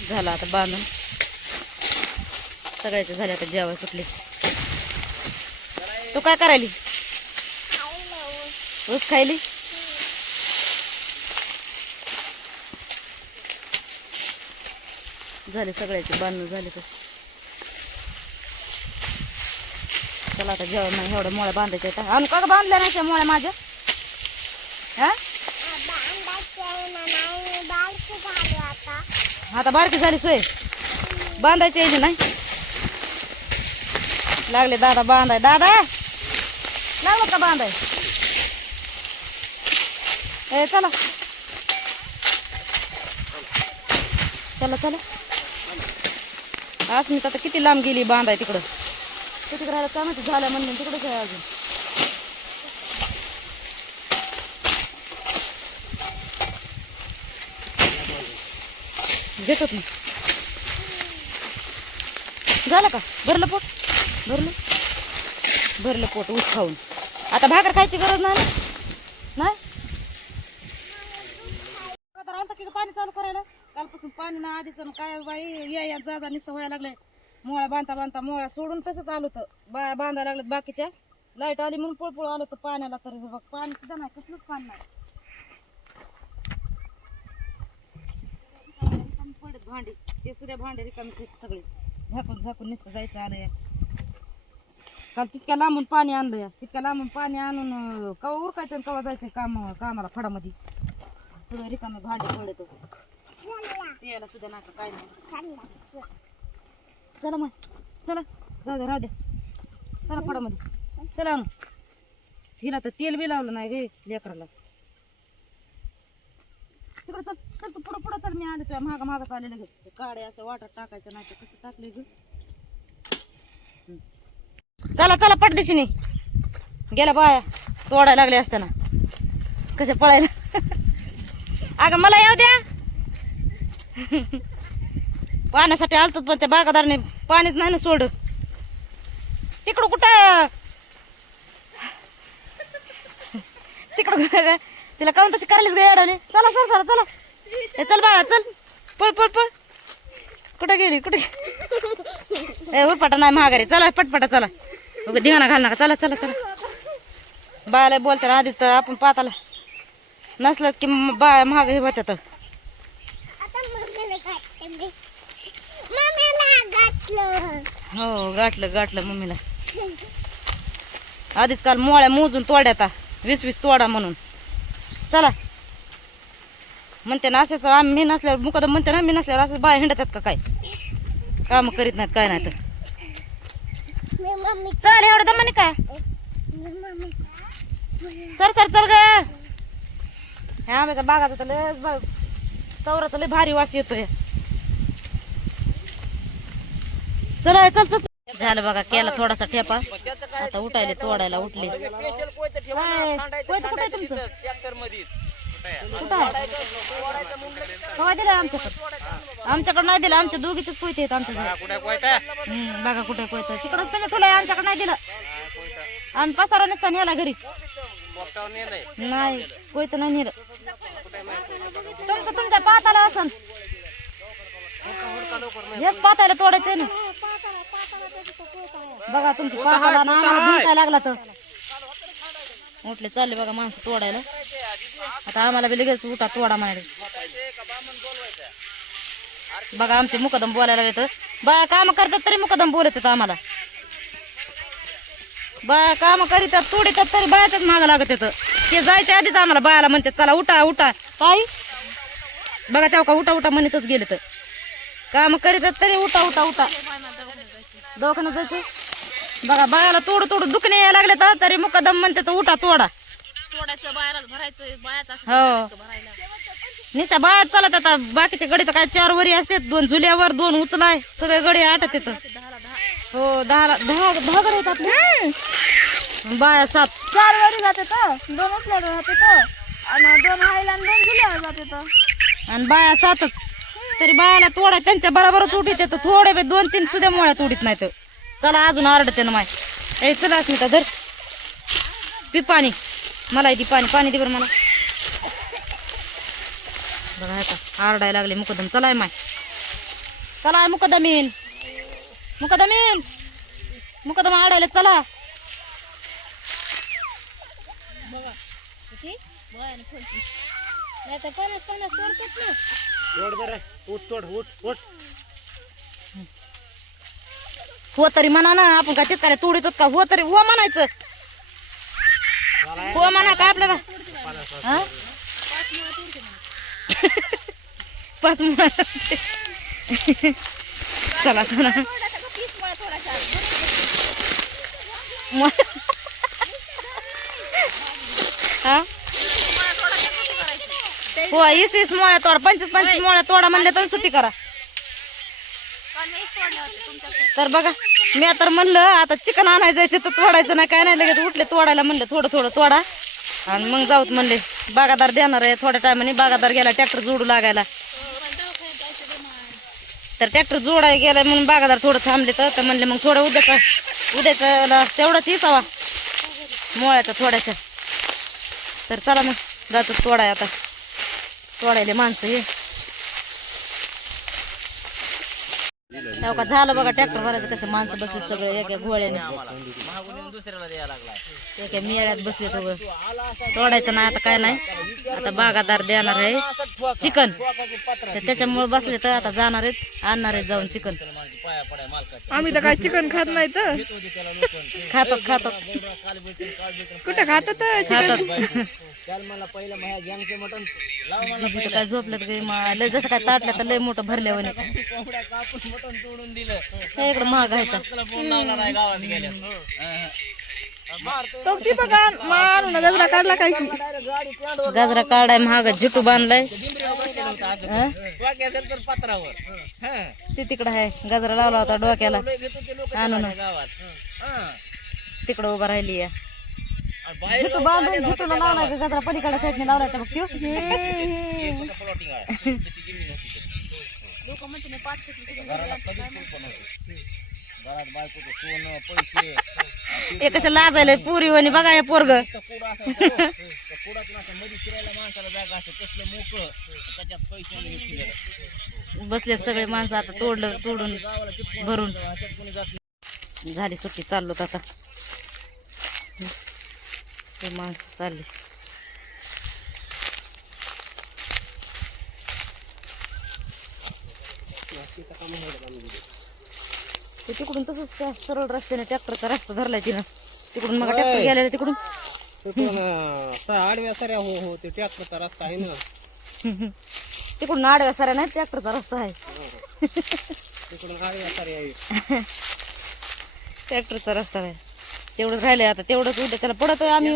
झाला आता बांधून. सगळ्याचे झाले आता जेवा सुटले. तू काय करायली? ऊस खायली? झाले सगळ्याचे बांधणं झाले तर. चला आता जेवण एवढं मोळ्या बांधायच्या आहे आणू का गं बांधल्या नाही त्या मोळ्या माझ्या? आता बारकी झाली सोय. बांधायची यायची नाही. लागले दादा बांधाय. दादा! लागलं का बांधाय? ए चला. चला चला. अस्मिता तर किती लांब गेली बांधाय तिकडं. किती राहिलं काय माहिती झालं म्हणून तिकडंच आहे अजून. घेतो ना झालं का? भरलं पोट? भरलं? भरलं पोट ऊस खाऊन. आता भाकर खायची गरज नाही ना? नाही? की पाणी चालू करायला? कालपासून पाणी ना आधीच काय बाई या या जा जा नुसतं व्हायला लागलंय. मोळा बांधता बांधता मोळा सोडून तसंच आलो होतं. बाया बांधायला लागलं बाकीच्या. लाइट आली म्हणून पळपळ आलो होतं पाण्याला तर बघ पाणी सुद्धा नाही कसलंच पाणी नाही. पडत भांडी. ते सुद्धा भांडे रिकामीच आहेत सगळे. झाकून झाकून नुसतं जायचं आलं या काल तितक्या लांबून पाणी आणलं या. तितक्या लांबून पाणी आणून कवा उरकायचं आणि कवा जायचं काम कामाला फडामध्ये सगळं रिकामे भांडे पडत प्यायला सुद्धा नाका काय नाही. चला मग. चला. जाऊ दे राहू दे. चला फडामध्ये चला आणू तिला तर तेल बी लावलं नाही गे लेकराला. तिकडं चल. चल तू पुढं पुढं तर मी आले तुझ्या मागं मागं चालले लगेच काढे असं वाटत टाकायचं नाही तर कसं टाकले ग? चला चला पटदिशीने. गेला बाया तोडायला लागले असताना. कशा पळायला? अगं मला येऊ द्या. पाण्यासाठी आलतो पण त्या बागादारने पाणीच नाही ना सोड तिकडं कुठं? तिकडं तिला काऊन तशी करायलीच गे अडाने चला सर चला चला. ए चल बाळा चल. पळ पळ पळ. कुठं गेली? कुठे ए उरपाटा नाही महागारी चला पटपटा चला. उगा धिंगाणा घाल नका. चला चला चला. बायाला बोलताना आधीच तर आपण पाताला नसलं की बाया महाग हे होत्यात हो गाठलं गाठलं मम्मीला. आधीच काल मोळ्या मोजून तोड्या वीस वीस तोडा म्हणून. चला. म्हणते ना असेच आम्ही मी नसल्यावर मुकदम म्हणते ना मी नसल्यावर असं बाय हिंडत आहेत का काय? काम करीत नाहीत काय नाही तर चल एवढं दमाने काय? सर सर चल ग. ह्या आंब्याच्या बागाचा तर लय लय भारी वास येतोय. चला चल चल. झालं बघा केला थोडासा ठेपा. आता उठायले तोडायला उठले. कुठं तुमचं? कुठं आहे कवा दिलं आमच्याकडं आमच्याकडं नाही दिलं आमच्या दोघीच कोयते आहेत आमच्या हम्म, बघा कुठे कोयतं तिकडंच तुम्ही ठुलाय आमच्याकडे नाही दिलं आम्ही पसारा नसता नेला घरी नाही कोयतं नाही नेलं तुमचं तुमच्या पाताला असन हेच पाताला तोडायचं ना बघा तुमचं पाताला ना आम्हाला लागला तर उठले चालले बघा माणसं तोडायला आता आम्हाला बी लगेच उठा तोडा म्हणाले. बघा आमचे मुकदम बोलायला लागले बा काम करतात तरी मुकदम बोलत आहेत आम्हाला. बाया काम करीतात तोडीतात तरी बायाच्याच माग लागत येतं. ते जायच्या आधीच आम्हाला बायाला म्हणते चला उठा उठा. काय? बघा तेव्हा का उठा उठा म्हणतच गेले तर. काम करीतात तरी उठा उठा उठा. दवाखान्यात जायचं? बघा बायाला तोड तोड दुखणे यायला लागले तर तरी मुकदम म्हणते तर उठा तोडा. तोडायचं बाहेर भरायचं बायाचा हो. भरायला. नुसत्या बायात चालत आता बाकीचे गडी तर काय चार वरी असते दोन झुल्यावर दोन उचलाय सगळे गडी आटत येत. हो दहा दहा दहा गडी येतात ना? बाया सात. चार वरी जाते तर दोन उचल्या जाते तर आणि दोन हायला आणि दोन झुल्या जाते तर आणि बाया सातच. तरी बायाला तोडा त्यांच्या बरोबरच उठीत येतं. थोडे बे दोन तीन सुद्धा मोळ्यात उडीत नाही तर चला अजून आरडते ना माय. ए चला अस्मिता धर. पी पाणी. मला ती पाणी पाणी दे बरं मला. बघा आता आरडायला लागले मुकदम. चलाय माय. चला मुकदमीन. मुकदमीन. मुकदम आडायला चला. उठ तोड उठ उठ. हो तरी म्हणा ना आपण काय तिथं काय तोडीत का? हो तरी हो म्हणायचं. हो म्हणा का आपल्याला? हा? पाच मुळा चला चला. हा? हो वीस वीस मोळ्या तोडा पंचवीस पंचवीस मोळ्या तोडा म्हणले तर सुट्टी करा. तर बघा. मी तर म्हणलं आता चिकन आणायचं जायचं तर तोडायचं नाही काय नाही लगेच उठले तोडायला म्हणलं थोडं थोडं तोडा. आणि मग जाऊत म्हणले बागादार देणार आहे थोड्या टायमाने बागादार गेला ट्रॅक्टर जोडू लागायला. तर ट्रॅक्टर जोडायला गेलाय म्हणून बागादार थोडं थांबले तर म्हणले मग थोडं उद्याचा उद्याचा तेवढाच येसावा मोळ्याचा थोड्याशा. तर चला मग जातो तोडाय आता. तोडायले माणसं हे. तेव्हा झालं बघा ट्रॅक्टर भरायचं कसे माणसं बसले सगळे एका लागलाय एका मिळ्यात बसले सगळं तोडायचं नाही आता काय नाही. आता बागादार देणार आहे चिकन. तर त्याच्यामुळे बसले तर आता जाणार आहेत आणणार आहेत जाऊन चिकन. आम्ही तर काय चिकन खात नाही तर. खातात खातात काल भेटून कुठं खातात खातात. त्याला मला पहिलं माझ्या गँगचे मटण. लाव मला जिजी तर काय झोपलं तर मा- लय जसं काय ताटलं तर लय मोठं भरल्यावर कोंबड्या कापून मटण तोडून दिलं. हे इकडं महाग आहे तर. त्याला फोन लावला नाही गावात गेल्या मारतो तो ती बघा मारून गजरा काढला काय की? गाडी प्लांट गाजरा काढाय महाग झिटू बांधलाय. हं? वाक्यासेल तर पत्रावर. हं. ते तिकडं आहे. गजरा लावला होता डोक्याला. लय घेतो ते लोक आणू ना. गावात. हं. तिकडं उभा राहिली बाहेर झिटू बांधून झिटूला लावलाय का गजरा पलीकडे साईडने लावलाय तर बघ त्यो. प्लॉटिंग आहे तशी जमीन होती ते. घराला कधीच कुलपं नव्हतं. घरात बायकोचं सोनं पैसे हे कसं लाजायला पुरी आणि बघा या पोरग त्या कुडा असायचा हो. त्या कुडातून असं मध्ये शिरायला माणसाला जागा असं कसलं मोकळं त्याच्यात पैसे आणि हे केलेलं. बसलेत सगळे माणसं आता तोडलं तोडून भरून ह्याच्यात कोणी जात नाही. झाली सुट्टी चाललोत आता ते माणसं चालली ते तिकडून तसंच त्या सरळ रस्त्याने ट्रॅक्टरचा रस्ता धरलाय तिनं तिकडून मग ट्रॅक्टर गेलेला तिकडून तिकडून आडव्या सऱ्या हो हो ते ट्रॅक्टरचा रस्ता आहे ना तिकडून आडव्या साऱ्या नाही ट्रॅक्टरचा रस्ता आहे तिकडून आडव्या सऱ्या आहे ट्रॅक्टरचा रस्ता आहे तेवढंच राहिलंय आता. तेवढंच उद्या त्याला पडत आम्ही.